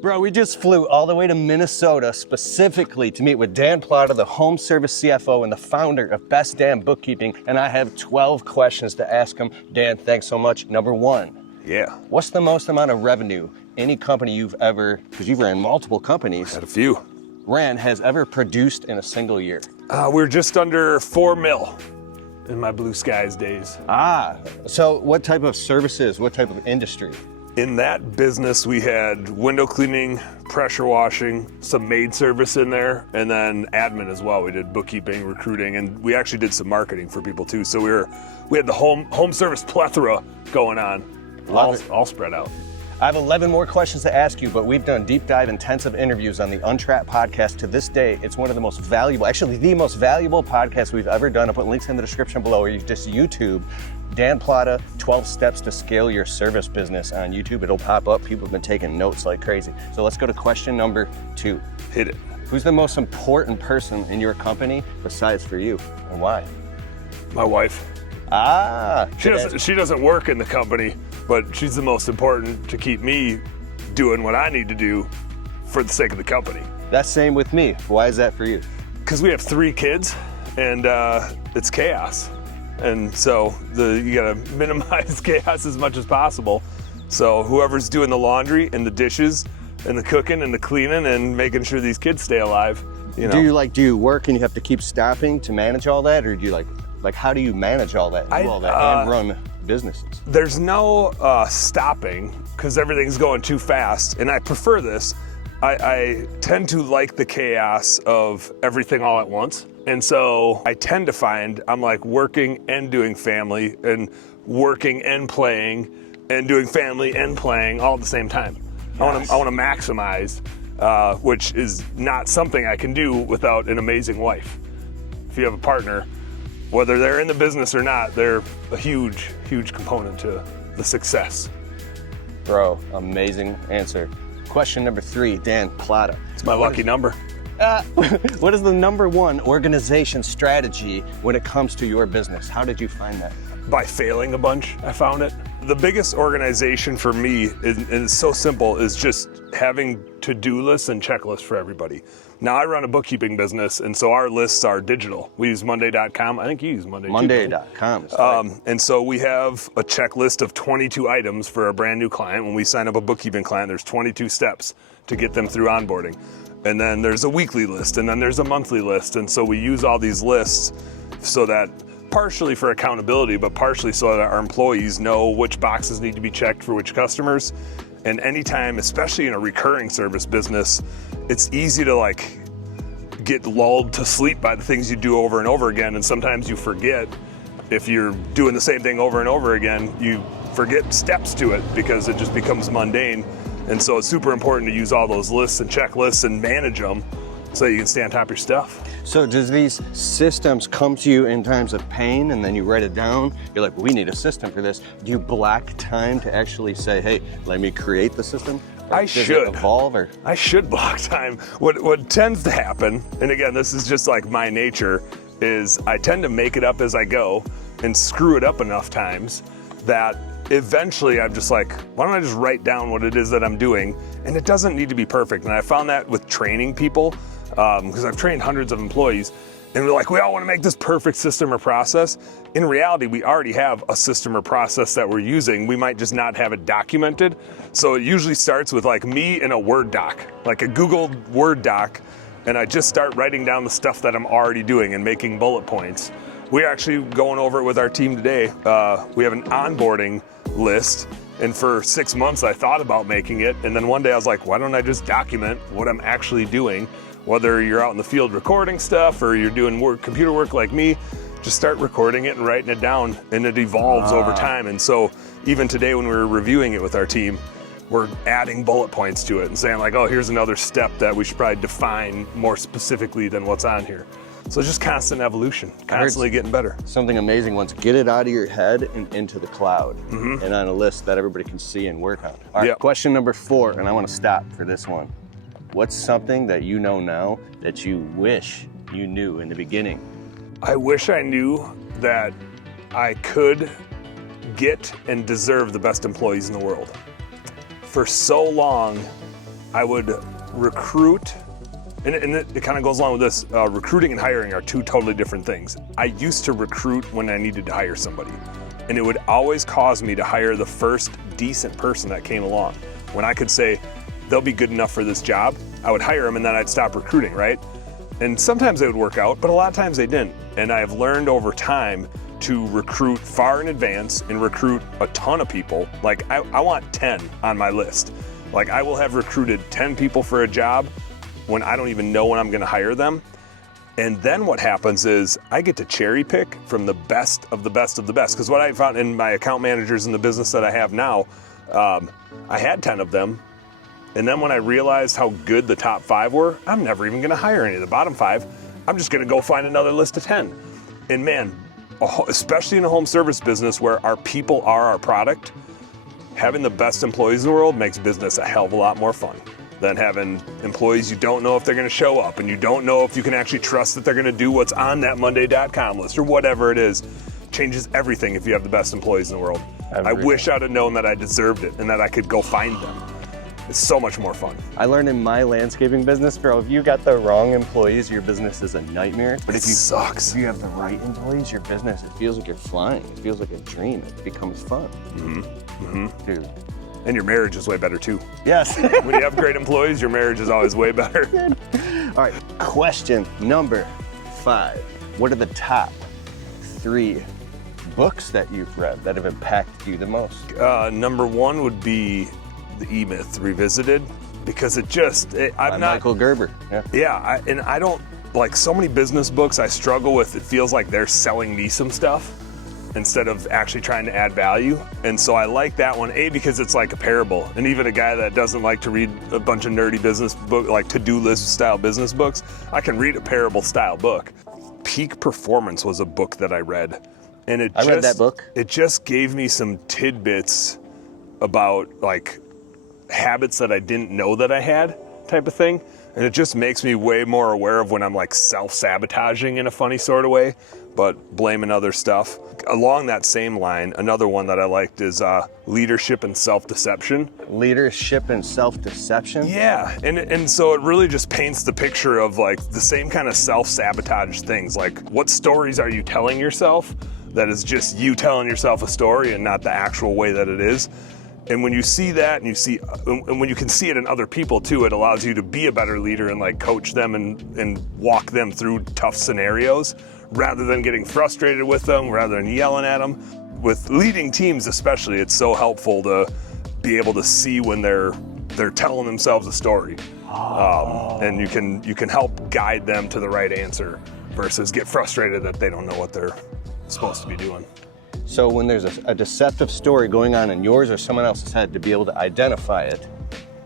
Bro, we just flew all the way to Minnesota specifically to meet with Dan Platta, the home service CFO and the founder of Best Damn Bookkeeping, and I have 12 questions to ask him. Dan, thanks so much. Number one. Yeah. What's the most amount of revenue any company you've ever, because you've ran multiple companies, Had a few. has ever produced in a single year? We're just under 4 mil in my blue skies days. So what type of services, what type of industry? In that business, we had window cleaning, pressure washing, some maid service in there, and then admin as well. We did bookkeeping, recruiting, and we actually did some marketing for people too. So we had the home service plethora going on, all spread out. I have 11 more questions to ask you, but we've done deep dive intensive interviews on the Untrapped podcast. To this day, it's one of the most valuable, actually the most valuable podcast we've ever done. I'll put links in the description below, or you just YouTube Dan Platta, 12 Steps to Scale Your Service Business on YouTube. It'll pop up. People have been taking notes like crazy. So let's go to question number 2. Hit it. Who's the most important person in your company besides for you, and why? My wife. She doesn't work in the company, but she's the most important to keep me doing what I need to do for the sake of the company. That's same with me. Why is that for you? Because we have 3 kids, and it's chaos. And so you gotta minimize chaos as much as possible. So whoever's doing the laundry and the dishes and the cooking and the cleaning and making sure these kids stay alive, you know. Do you work and you have to keep stopping to manage all that, or do you like how do you manage all that and run businesses? There's no stopping because everything's going too fast, and I prefer this. I tend to like the chaos of everything all at once. And so I tend to find I'm like working and doing family and working and playing and doing family and playing all at the same time. Yes. I want to maximize, which is not something I can do without an amazing wife. If you have a partner, whether they're in the business or not, they're a huge, huge component to the success. Bro, amazing answer. Question number 3, Dan Platta. It's my lucky number. What is the number 1 organization strategy when it comes to your business? How did you find that? By failing a bunch, I found it. The biggest organization for me, and it's so simple, is just having to-do lists and checklists for everybody. Now, I run a bookkeeping business, and so our lists are digital. We use Monday.com. I think you use Monday. Monday.com. And so we have a checklist of 22 items for a brand new client. When we sign up a bookkeeping client, there's 22 steps to get them through onboarding. And then there's a weekly list, and then there's a monthly list. And so we use all these lists so that partially for accountability, but partially so that our employees know which boxes need to be checked for which customers. And anytime, especially in a recurring service business, it's easy to get lulled to sleep by the things you do over and over again. And sometimes you forget, if you're doing the same thing over and over again, you forget steps to it because it just becomes mundane. And so it's super important to use all those lists and checklists and manage them so that you can stay on top of your stuff. So does these systems come to you in times of pain and then you write it down? You're like, we need a system for this. Do you block time to actually say, hey, let me create the system? I should evolve, or I should block time. What tends to happen, and again, this is just like my nature, is I tend to make it up as I go and screw it up enough times that eventually I'm just like, why don't I just write down what it is that I'm doing? And it doesn't need to be perfect. And I found that with training people, because I've trained hundreds of employees, and we're like, we all want to make this perfect system or process. In reality, we already have a system or process that we're using. We might just not have it documented. So it usually starts with me in a Word doc, like a Google Word doc, and I just start writing down the stuff that I'm already doing and making bullet points. We're actually going over it with our team today. We have an onboarding list, and for 6 months I thought about making it, and then one day I was like, why don't I just document what I'm actually doing? Whether you're out in the field recording stuff or you're doing computer work like me, just start recording it and writing it down, and it evolves over time. And so even today when we were reviewing it with our team, we're adding bullet points to it and saying oh, here's another step that we should probably define more specifically than what's on here. So it's just constant evolution, constantly getting better. Something amazing once, get it out of your head and into the cloud, and on a list that everybody can see and work on. All right, Question number 4, and I want to stop for this one. What's something that you know now that you wish you knew in the beginning? I wish I knew that I could get and deserve the best employees in the world. For so long, I would recruit, and it kind of goes along with this. Recruiting and hiring are two totally different things. I used to recruit when I needed to hire somebody, and it would always cause me to hire the first decent person that came along. When I could say, they'll be good enough for this job, I would hire them and then I'd stop recruiting, right? And sometimes they would work out, but a lot of times they didn't. And I have learned over time to recruit far in advance and recruit a ton of people. Like I want 10 on my list. Like I will have recruited 10 people for a job when I don't even know when I'm gonna hire them. And then what happens is I get to cherry pick from the best of the best of the best. Because what I found in my account managers in the business that I have now, I had 10 of them. And then when I realized how good the top 5 were, I'm never even gonna hire any of the bottom 5. I'm just gonna go find another list of 10. And man, especially in a home service business where our people are our product, having the best employees in the world makes business a hell of a lot more fun than having employees you don't know if they're gonna show up and you don't know if you can actually trust that they're gonna do what's on that Monday.com list or whatever it is. Changes everything if you have the best employees in the world. I wish I'd have known that I deserved it and that I could go find them. It's so much more fun. I learned in my landscaping business, bro, if you got the wrong employees, your business is a nightmare. But if you have the right employees, your business, it feels like you're flying. It feels like a dream. It becomes fun. Dude. And your marriage is way better too. Yes. When you have great employees, your marriage is always way better. All right, question number 5. What are the top 3 books that you've read that have impacted you the most? Number 1 would be The E-Myth Revisited, because Michael Gerber. I don't like so many business books I struggle with. It feels like they're selling me some stuff instead of actually trying to add value. And so I like that one, because it's like a parable. And even a guy that doesn't like to read a bunch of nerdy business book, like to-do list style business books, I can read a parable style book. Peak Performance was a book that I read. And I read that book. It just gave me some tidbits about like habits that I didn't know that I had, type of thing. And it just makes me way more aware of when I'm like self-sabotaging in a funny sort of way, but blaming other stuff. Along that same line, another one that I liked is Leadership and Self-Deception. Leadership and Self-Deception? Yeah, and so it really just paints the picture of like the same kind of self-sabotage things. Like, what stories are you telling yourself that is just you telling yourself a story and not the actual way that it is? And when you see that, and when you can see it in other people too, it allows you to be a better leader and like coach them and walk them through tough scenarios rather than getting frustrated with them, rather than yelling at them. With leading teams especially, it's so helpful to be able to see when they're telling themselves a story. And you can help guide them to the right answer versus get frustrated that they don't know what they're supposed to be doing. So when there's a deceptive story going on in yours or someone else's head, to be able to identify it,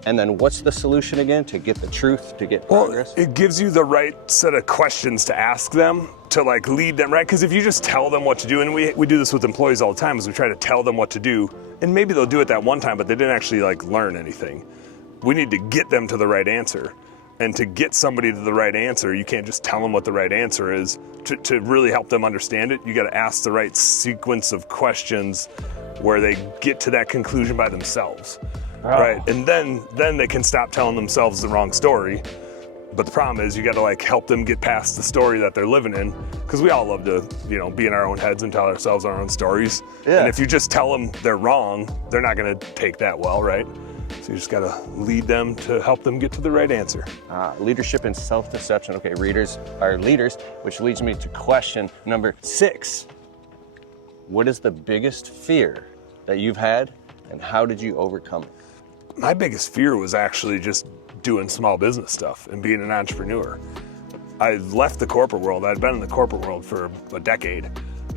and then what's the solution again? To get the truth, to get progress? Well, it gives you the right set of questions to ask them, to like lead them, right? Because if you just tell them what to do, and we do this with employees all the time, is we try to tell them what to do, and maybe they'll do it that one time, but they didn't actually like learn anything. We need to get them to the right answer. And to get somebody to the right answer, you can't just tell them what the right answer is. To really help them understand it, you got to ask the right sequence of questions where they get to that conclusion by themselves, right? And then they can stop telling themselves the wrong story. But the problem is you got to like help them get past the story that they're living in, because we all love to, be in our own heads and tell ourselves our own stories. Yeah. And if you just tell them they're wrong, they're not going to take that well, right? So you just got to lead them to help them get to the right answer. Leadership and self-deception. Okay, readers are leaders, which leads me to question number 6. What is the biggest fear that you've had, and how did you overcome it? My biggest fear was actually just doing small business stuff and being an entrepreneur. I left the corporate world. I'd been in the corporate world for a decade,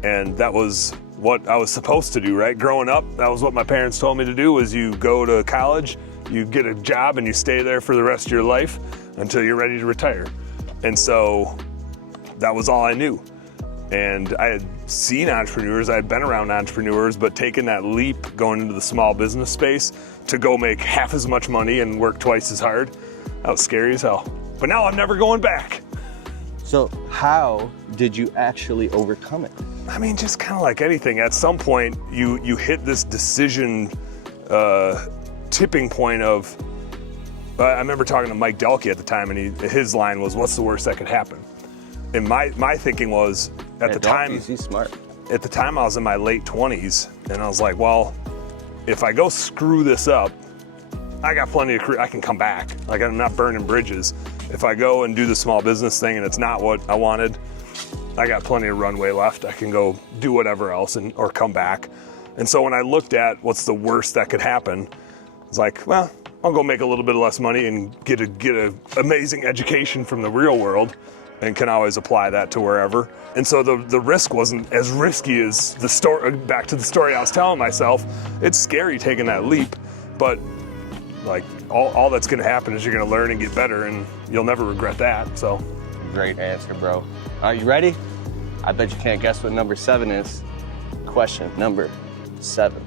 and that was what I was supposed to do, right? Growing up, that was what my parents told me to do, was you go to college, you get a job, and you stay there for the rest of your life until you're ready to retire. And so that was all I knew. And I had seen entrepreneurs, I had been around entrepreneurs, but taking that leap going into the small business space to go make half as much money and work twice as hard, that was scary as hell. But now I'm never going back. So how did you actually overcome it? I mean, just kind of like anything. At some point, you hit this decision tipping point of, I remember talking to Mike Delkey at the time, and his line was, "What's the worst that could happen?" And my thinking was, at the time, he's smart. At the time, I was in my late 20s, and I was like, well, if I go screw this up, I got plenty of career. I can come back. Like, I'm not burning bridges. If I go and do the small business thing and it's not what I wanted, I got plenty of runway left. I can go do whatever else or come back. And so when I looked at what's the worst that could happen, I was like, well, I'll go make a little bit less money and get a amazing education from the real world, and can always apply that to wherever. And so the risk wasn't as risky as the story. Back to the story I was telling myself, it's scary taking that leap, but like all that's gonna happen is you're gonna learn and get better, and you'll never regret that. So. Great answer, bro. Are you ready? I bet you can't guess what number 7 is. Question number 7.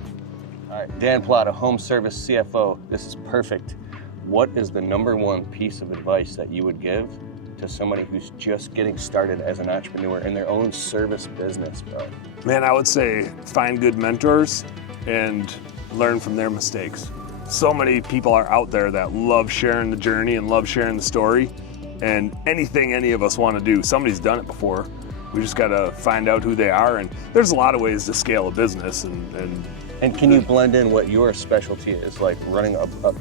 All right, Dan Platta, home service CFO. This is perfect. What is the number one piece of advice that you would give to somebody who's just getting started as an entrepreneur in their own service business, bro? Man, I would say find good mentors and learn from their mistakes. So many people are out there that love sharing the journey and love sharing the story, and anything any of us want to do, somebody's done it before. We just got to find out who they are, and there's a lot of ways to scale a business. And can you blend in what your specialty is? Like running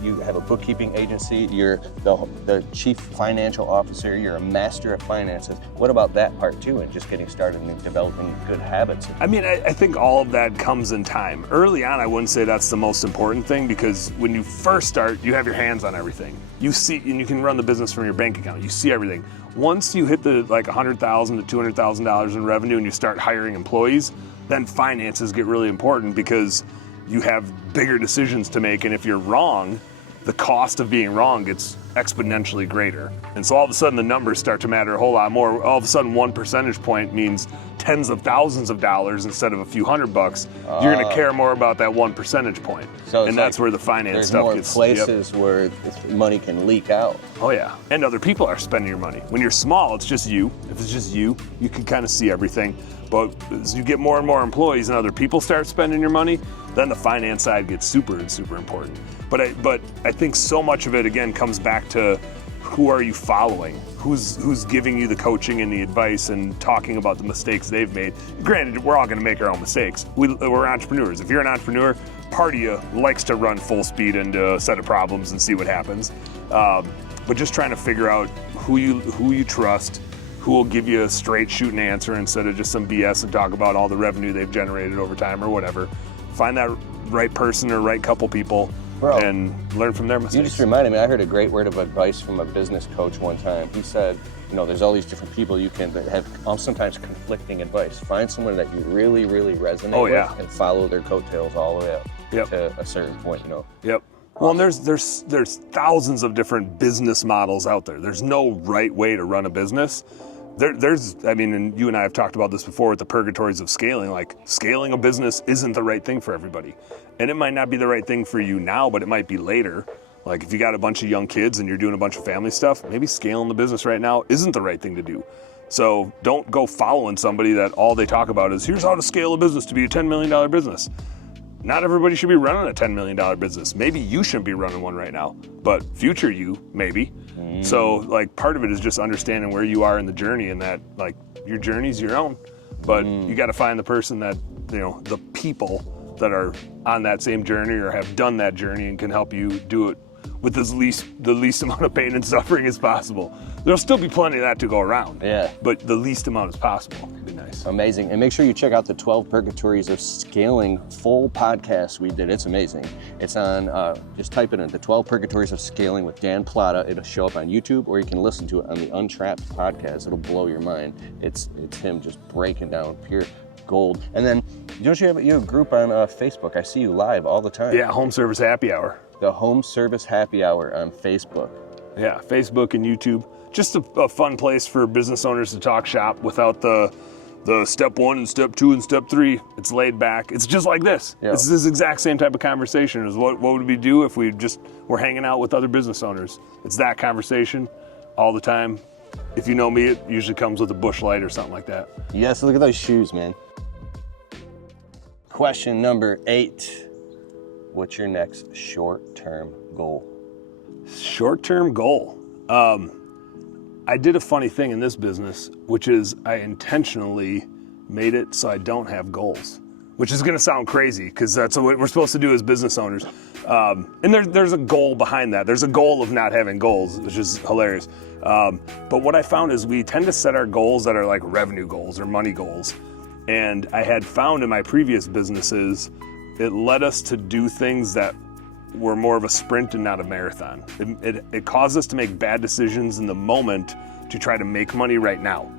you have a bookkeeping agency, you're the chief financial officer, you're a master of finances. What about that part too, and just getting started and developing good habits? I mean, I think all of that comes in time. Early on, I wouldn't say that's the most important thing, because when you first start, you have your hands on everything. You see, and you can run the business from your bank account. You see everything. Once you hit the like $100,000 to $200,000 in revenue and you start hiring employees, then finances get really important, because you have bigger decisions to make, and if you're wrong, the cost of being wrong gets exponentially greater. And so all of a sudden the numbers start to matter a whole lot more. All of a sudden 1 percentage point means tens of thousands of dollars instead of a few $100. You're gonna care more about that 1 percentage point. So and that's where the finance stuff gets. There's more places where money can leak out. Oh yeah, and other people are spending your money. When you're small, it's just you. If it's just you can kind of see everything. But as you get more and more employees and other people start spending your money, then the finance side gets super important. But I think so much of it, again, comes back to who are you following? Who's giving you the coaching and the advice and talking about the mistakes they've made? Granted, we're all gonna make our own mistakes. We're entrepreneurs. If you're an entrepreneur, part of you likes to run full speed into a set of problems and see what happens. But just trying to figure out who you trust, who will give you a straight shooting answer instead of just some BS and talk about all the revenue they've generated over time or whatever. Find that right person or right couple people, bro, and learn from their mistakes. You just reminded me, I heard a great word of advice from a business coach one time. He said, there's all these different people you can have sometimes conflicting advice. Find someone that you really, really resonate with and follow their coattails all the way up to a certain point, Yep. Well, and there's thousands of different business models out there. There's no right way to run a business. And you and I have talked about this before with the purgatories of scaling. Like, scaling a business isn't the right thing for everybody. And it might not be the right thing for you now, but it might be later. Like, if you got a bunch of young kids and you're doing a bunch of family stuff, maybe scaling the business right now isn't the right thing to do. So don't go following somebody that all they talk about is, here's how to scale a business to be a $10 million business. Not everybody should be running a $10 million business. Maybe you shouldn't be running one right now, but future you, maybe. So like, part of it is just understanding where you are in the journey, and that like your journey's your own, but you got to find the person that, the people that are on that same journey or have done that journey and can help you do it with the least amount of pain and suffering as possible. There'll still be plenty of that to go around. Yeah. But the least amount as possible would be nice. Amazing. And make sure you check out the 12 Purgatories of Scaling full podcast we did. It's amazing. It's on, just type it in, the 12 Purgatories of Scaling with Dan Platta. It'll show up on YouTube, or you can listen to it on the Untrapped podcast. It'll blow your mind. It's him just breaking down pure gold. And then, don't you have a group on Facebook? I see you live all the time. Yeah, Home Service Happy Hour. The Home Service Happy Hour on Facebook. Yeah, Facebook and YouTube. Just a fun place for business owners to talk shop without the step 1 and step 2 and step 3. It's laid back. It's just like this. Yeah. It's this exact same type of conversation as what would we do if we just were hanging out with other business owners. It's that conversation all the time. If you know me, it usually comes with a bush light or something like that. Yes, look at those shoes, man. Question number 8. What's your next short-term goal? Short-term goal. I did a funny thing in this business, which is I intentionally made it so I don't have goals, which is going to sound crazy because that's what we're supposed to do as business owners. And there's a goal behind that. There's a goal of not having goals, which is hilarious. But what I found is we tend to set our goals that are like revenue goals or money goals. And I had found in my previous businesses, it led us to do things that were more of a sprint and not a marathon. It caused us to make bad decisions in the moment to try to make money right now,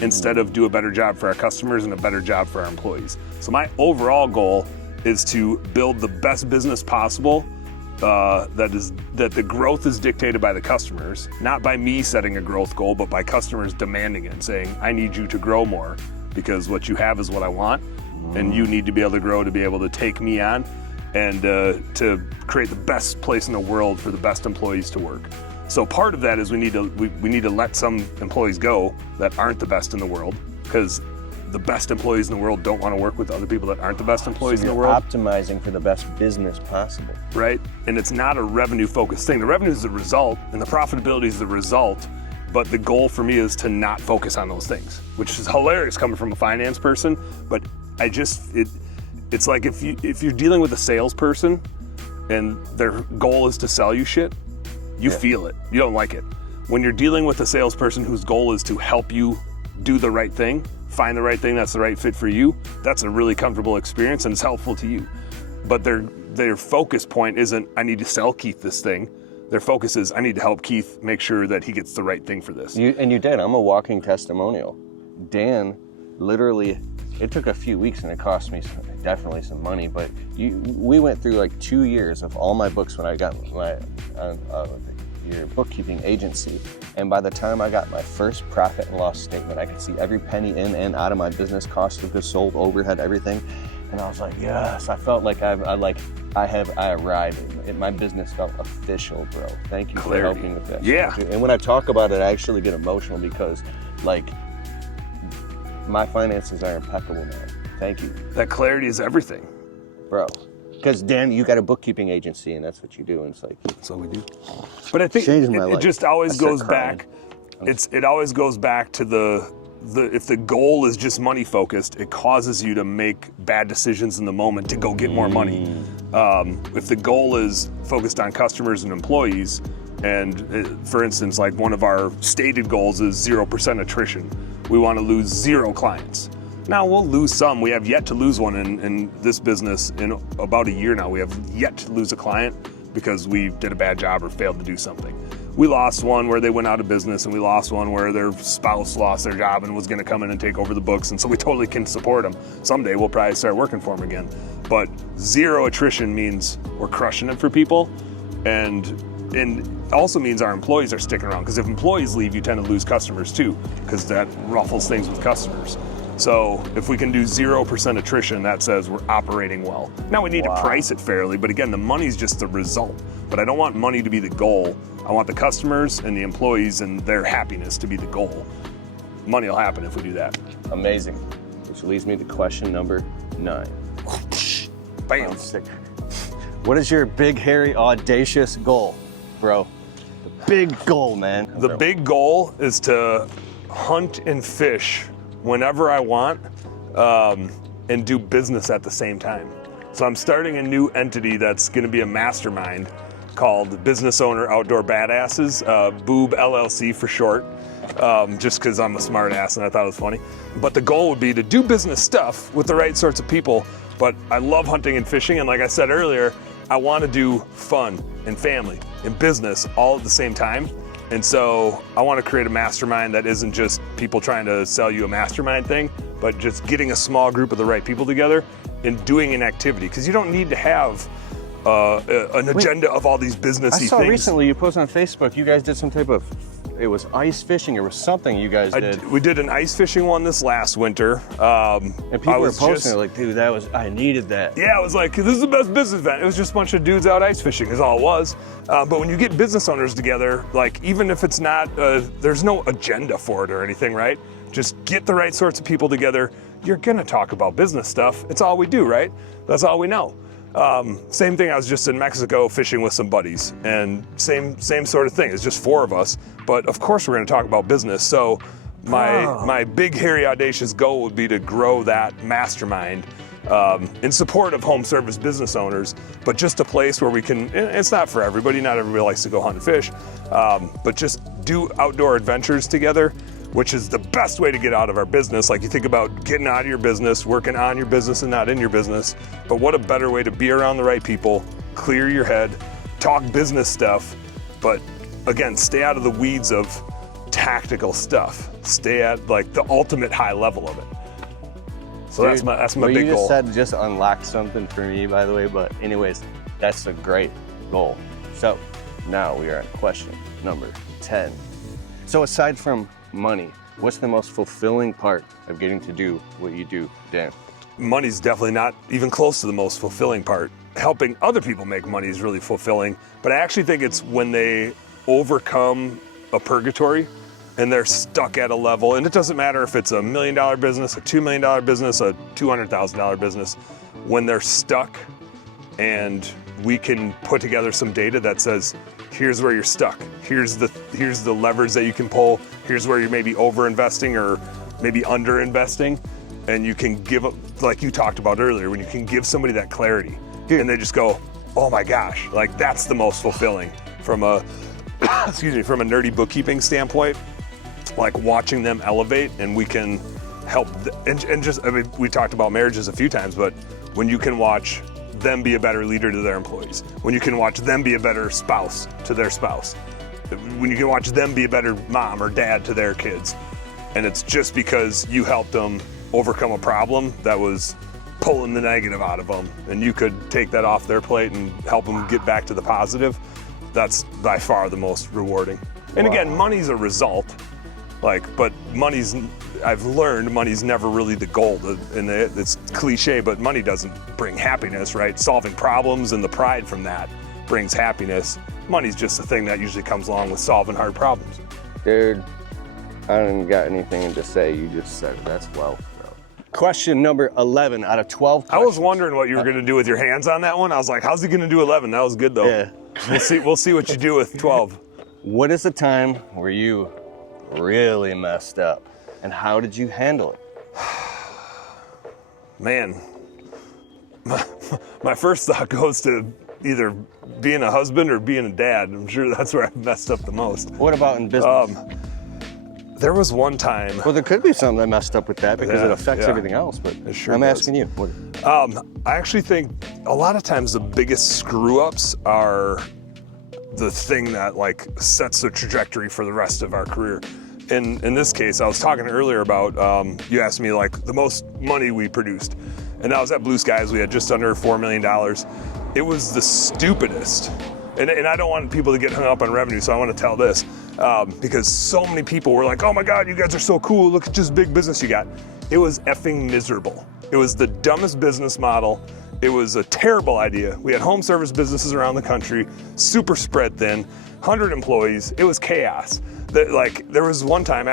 instead of do a better job for our customers and a better job for our employees. So my overall goal is to build the best business possible that the growth is dictated by the customers, not by me setting a growth goal, but by customers demanding it and saying, I need you to grow more because what you have is what I want, and you need to be able to grow to be able to take me on and to create the best place in the world for the best employees to work. So part of that is we need to let some employees go that aren't the best in the world, because the best employees in the world don't want to work with other people that aren't the best employees in the world. Optimizing for the best business possible. Right? And it's not a revenue focused thing. The revenue is the result and the profitability is the result, but the goal for me is to not focus on those things, which is hilarious coming from a finance person, but it's like if you're dealing with a salesperson and their goal is to sell you shit, you feel it. You don't like it. When you're dealing with a salesperson whose goal is to help you do the right thing, find the right thing that's the right fit for you, that's a really comfortable experience and it's helpful to you. But their focus point isn't, I need to sell Keith this thing. Their focus is, I need to help Keith make sure that he gets the right thing for this. You did. I'm a walking testimonial. Dan, literally, it took a few weeks and it cost me definitely some money, but we went through like 2 years of all my books when I got your bookkeeping agency. And by the time I got my first profit and loss statement, I could see every penny in and out of my business, cost of goods sold, overhead, everything. And I was like, yes, I felt like I arrived. My business felt official, bro. Thank you for helping with that. Yeah. And when I talk about it, I actually get emotional because like my finances are impeccable, man. Thank you. That clarity is everything. Bro. Because Dan, you got a bookkeeping agency and that's what you do. And it's like, that's what we do. But I think it just always goes back. It always goes back to if the goal is just money focused, it causes you to make bad decisions in the moment to go get more money. If the goal is focused on customers and employees, and for instance, like one of our stated goals is 0% attrition. We want to lose 0 clients. Now we'll lose some. We have yet to lose one in this business in about a year now. We have yet to lose a client because we did a bad job or failed to do something. We lost one where they went out of business, and we lost one where their spouse lost their job and was going to come in and take over the books, and so we totally can support them. Someday we'll probably start working for them again. But 0 attrition means we're crushing it for people, and also means our employees are sticking around, because if employees leave, you tend to lose customers too, because that ruffles things with customers. So if we can do 0% attrition, that says we're operating well. Now we need to price it fairly, but again, the money's just the result. But I don't want money to be the goal. I want the customers and the employees and their happiness to be the goal. Money will happen if we do that. Amazing. Which leads me to question number 9. Bam. What is your big, hairy, audacious goal, bro? The big goal, man. The big goal is to hunt and fish whenever I want, and do business at the same time. So I'm starting a new entity that's gonna be a mastermind called Business Owner Outdoor Badasses, Boob LLC for short, just because I'm a smart ass and I thought it was funny. But the goal would be to do business stuff with the right sorts of people, but I love hunting and fishing, and like I said earlier, I wanna do fun and family and business all at the same time. And so I want to create a mastermind that isn't just people trying to sell you a mastermind thing, but just getting a small group of the right people together and doing an activity. Because you don't need to have an agenda of all these businessy things. I saw recently you posted on Facebook, you guys did some type of, it was ice fishing, or was something you guys did. We did an ice fishing one this last winter. And people were posting like, dude, I needed that. Yeah, I was like, this is the best business event. It was just a bunch of dudes out ice fishing is all it was. But when you get business owners together, like even if it's not, there's no agenda for it or anything, right? Just get the right sorts of people together. You're gonna talk about business stuff. It's all we do, right? That's all we know. Same thing, I was just in Mexico fishing with some buddies, and same sort of thing. It's just 4 of us, but of course we're going to talk about business. So my big, hairy, audacious goal would be to grow that mastermind in support of home service business owners, but just a place where we can, it's not for everybody, not everybody likes to go hunt and fish, but just do outdoor adventures together, which is the best way to get out of our business. Like, you think about getting out of your business, working on your business and not in your business, but what a better way to be around the right people, clear your head, talk business stuff, but again, stay out of the weeds of tactical stuff. Stay at like the ultimate high level of it. So dude, that's my big goal. You just said just unlocked something for me, by the way, but anyways, that's a great goal. So now we are at question number 10. So aside from money, what's the most fulfilling part of getting to do what you do, Dan? Money's definitely not even close to the most fulfilling part. Helping other people make money is really fulfilling, but I actually think it's when they overcome a purgatory and they're stuck at a level, and it doesn't matter if it's $1 million business, a $2 million business, a $200,000 business, when they're stuck and we can put together some data that says, here's where you're stuck, here's the levers that you can pull, here's where you're maybe over-investing or maybe under-investing, and you can give up, like you talked about earlier, when you can give somebody that clarity, and they just go, oh my gosh, like that's the most fulfilling from a, from a nerdy bookkeeping standpoint, like watching them elevate, and we can help, and just, I mean, we talked about marriages a few times, but when you can watch them be a better leader to their employees, when you can watch them be a better spouse to their spouse, when you can watch them be a better mom or dad to their kids, and it's just because you helped them overcome a problem that was pulling the negative out of them, and you could take that off their plate and help them get back to the positive, that's by far the most rewarding. And again, money's a result, but I've learned money's never really the goal, and it's cliche, but money doesn't bring happiness, right? Solving problems and the pride from that brings happiness. Money's just a thing that usually comes along with solving hard problems. Dude, I don't even got anything to say. You just said it. That's well. Question number 11 out of 12 questions. I was wondering what you were going to do with your hands on that one. I was like, how's he going to do 11? That was good, though. Yeah. We'll see what you do with 12. What is the time where you really messed up, and how did you handle it? Man, my first thought goes to either being a husband or being a dad. I'm sure that's where I messed up the most. What about in business? There was one time. Well, there could be something that messed up with that because it affects everything else, but I'm asking you. I actually think a lot of times the biggest screw-ups are the thing that like sets the trajectory for the rest of our career. In this case, I was talking earlier about, you asked me like the most money we produced, and I was at Blue Skies, we had just under $4 million. It was the stupidest, and I don't want people to get hung up on revenue, so I want to tell this, because so many people were like, oh my God, you guys are so cool, look at this big business you got. It was effing miserable. It was the dumbest business model. It was a terrible idea. We had home service businesses around the country, super spread thin, 100 employees. It was chaos. There was one time,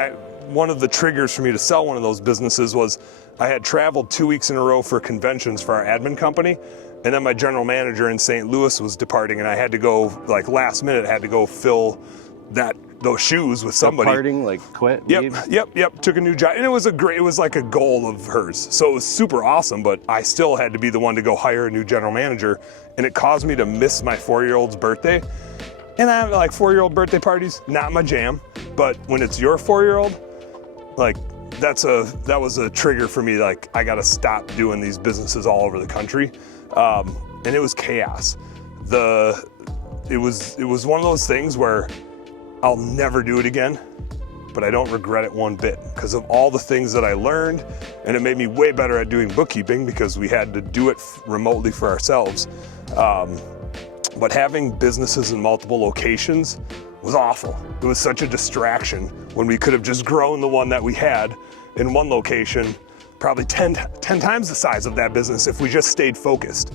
one of the triggers for me to sell one of those businesses was I had traveled 2 weeks in a row for conventions for our admin company, and then my general manager in St. Louis was departing, and I had to go, like last minute, had to go fill those shoes with somebody. Departing, like quit? Yep, took a new job. And it was like a goal of hers. So it was super awesome, but I still had to be the one to go hire a new general manager, and it caused me to miss my 4-year-old's birthday. And I have like 4-year-old birthday parties, not my jam, but when it's your 4-year-old, like that was a trigger for me. Like I got to stop doing these businesses all over the country. And it was chaos. It was one of those things where I'll never do it again, but I don't regret it one bit because of all the things that I learned, and it made me way better at doing bookkeeping because we had to do it remotely for ourselves. But having businesses in multiple locations was awful. It was such a distraction when we could have just grown the one that we had in one location, probably 10 times the size of that business if we just stayed focused.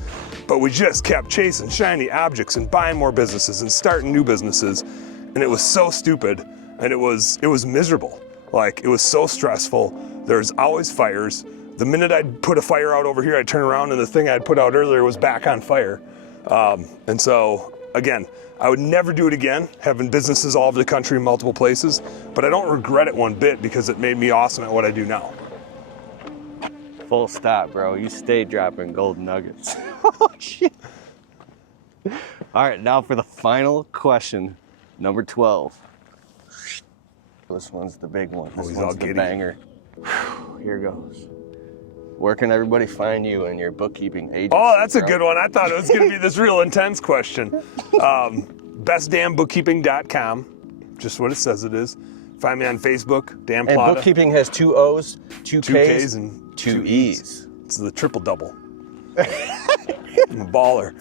But we just kept chasing shiny objects and buying more businesses and starting new businesses. And it was so stupid, and it was miserable. Like, it was so stressful. There's always fires. the minute I'd put a fire out over here, I'd turn around and the thing I'd put out earlier was back on fire. And so, again, I would never do it again, having businesses all over the country in multiple places, but I don't regret it one bit because it made me awesome at what I do now. Full stop, bro. You stay dropping golden nuggets. Oh, shit. All right, now for the final question, number 12. This one's the big one. This one's the banger. Here goes. Where can everybody find you and your bookkeeping agency? Oh, that's a good one. I thought it was going to be this real intense question. bestdanbookkeeping.com, just what it says it is. Find me on Facebook, Dan Platta. And bookkeeping has 2 O's, 2 K's, and 2 E's. It's the triple double. I'm a baller.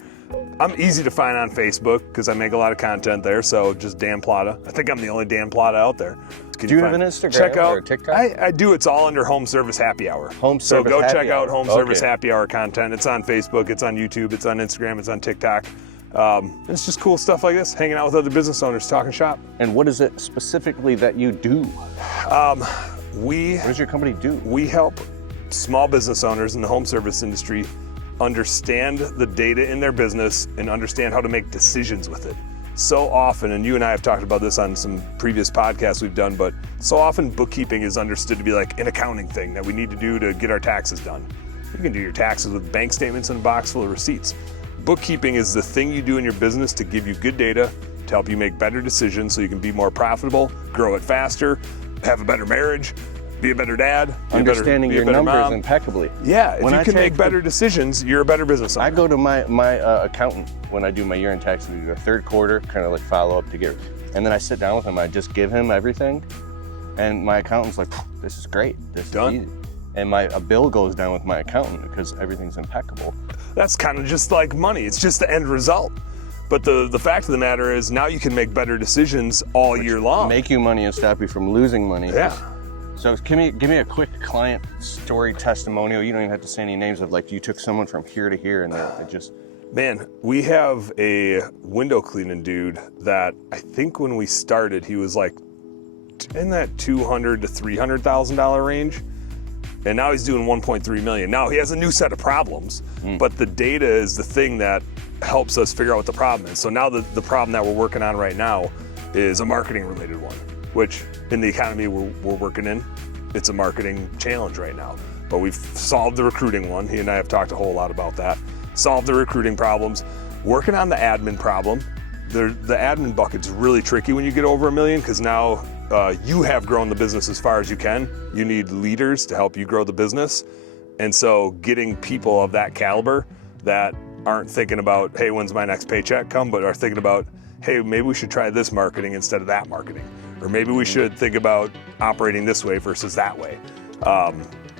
I'm easy to find on Facebook because I make a lot of content there, so just Dan Platta. I think I'm the only Dan Platta out there. Do you have an Instagram check out, or TikTok? I do. It's all under Home Service Happy Hour. So go check out Home Service Happy Hour content. It's on Facebook, it's on YouTube, it's on Instagram, it's on TikTok. It's just cool stuff like this, hanging out with other business owners, talking shop. And what is it specifically that you do? What does your company do? We help small business owners in the home service industry understand the data in their business and understand how to make decisions with it. So often, and you and I have talked about this on some previous podcasts we've done, but so often bookkeeping is understood to be like an accounting thing that we need to do to get our taxes done. You can do your taxes with bank statements and a box full of receipts. Bookkeeping is the thing you do in your business to give you good data, to help you make better decisions so you can be more profitable, grow it faster, have a better marriage, be a better dad, understanding your numbers mom. Impeccably. Yeah, if you can make better decisions, you're a better business owner. I go to my accountant when I do my year-end taxes, we do a third quarter, kind of like follow up to get, and then I sit down with him, I just give him everything, and my accountant's like, this is great, this is easy. And a bill goes down with my accountant because everything's impeccable. That's kind of just like money, it's just the end result. But the fact of the matter is now you can make better decisions all year long. Make you money and stop you from losing money. Yeah. So give me a quick client story testimonial. You don't even have to say any names of like you took someone from here to here and they just... Man, we have a window cleaning dude that I think when we started, he was like in that $200,000 to $300,000 range. And now he's doing 1.3 million. Now he has a new set of problems, but the data is the thing that helps us figure out what the problem is. So now the problem that we're working on right now is a marketing related one, which in the economy we're working in, it's a marketing challenge right now. But we've solved the recruiting one. He and I have talked a whole lot about that. Solved the recruiting problems, working on the admin problem. The admin bucket's really tricky when you get over $1 million because now you have grown the business as far as you can. You need leaders to help you grow the business. And so getting people of that caliber that aren't thinking about, hey, when's my next paycheck come, but are thinking about, hey, maybe we should try this marketing instead of that marketing. Or maybe we should think about operating this way versus that way.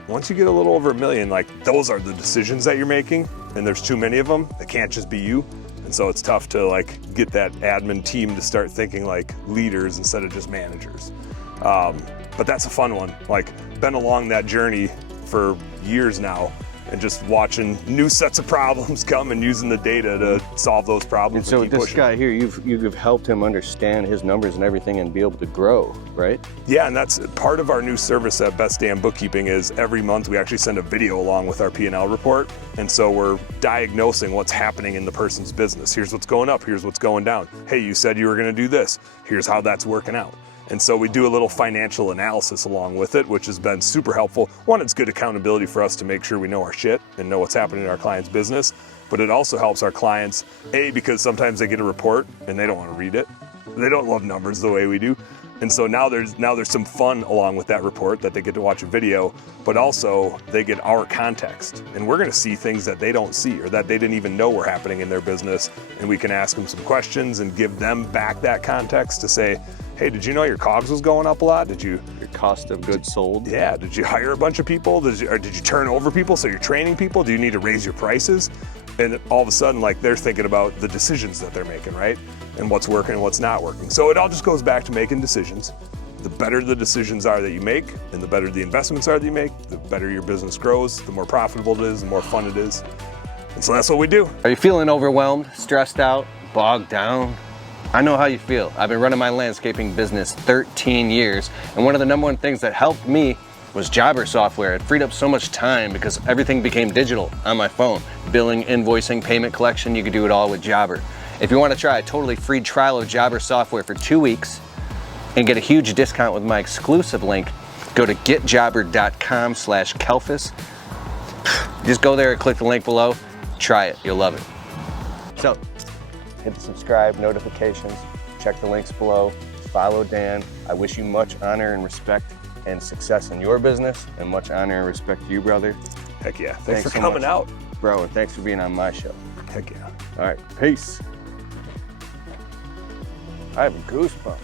Once you get a little over $1 million, like those are the decisions that you're making, and there's too many of them. It can't just be you. And so it's tough to like get that admin team to start thinking like leaders instead of just managers. But that's a fun one. Like been along that journey for years now and just watching new sets of problems come and using the data to solve those problems. And so with this guy here, you've helped him understand his numbers and everything and be able to grow, right? Yeah, and that's part of our new service at Best Damn Bookkeeping is every month we actually send a video along with our P&L report. And so we're diagnosing what's happening in the person's business. Here's what's going up, here's what's going down. Hey, you said you were gonna do this. Here's how that's working out. And so we do a little financial analysis along with it, which has been super helpful. One, it's good accountability for us to make sure we know our shit and know what's happening in our client's business. But it also helps our clients, A, because sometimes they get a report and they don't want to read it. They don't love numbers the way we do. And so now there's some fun along with that report that they get to watch a video, but also they get our context. And we're gonna see things that they don't see or that they didn't even know were happening in their business. And we can ask them some questions and give them back that context to say, hey, did you know your COGS was going up a lot? Did you? Your cost of goods sold? Yeah, did you hire a bunch of people? Did you turn over people so you're training people? Do you need to raise your prices? And all of a sudden, like they're thinking about the decisions that they're making, right? And what's working and what's not working. So it all just goes back to making decisions. The better the decisions are that you make and the better the investments are that you make, the better your business grows, the more profitable it is, the more fun it is. And so that's what we do. Are you feeling overwhelmed, stressed out, bogged down? I know how you feel. I've been running my landscaping business 13 years, and one of the number one things that helped me was Jobber software. It freed up so much time because everything became digital on my phone. Billing, invoicing, payment collection, you could do it all with Jobber. If you want to try a totally free trial of Jobber software for 2 weeks and get a huge discount with my exclusive link, go to getjobber.com/Kalfas. Just go there and click the link below. Try it, you'll love it. So, hit the subscribe, notifications, check the links below, follow Dan. I wish you much honor and respect and success in your business, and much honor and respect to you, brother. Heck yeah. Thanks for so coming much, out. bro, and thanks for being on my show. Heck yeah. All right, peace. I have goosebumps.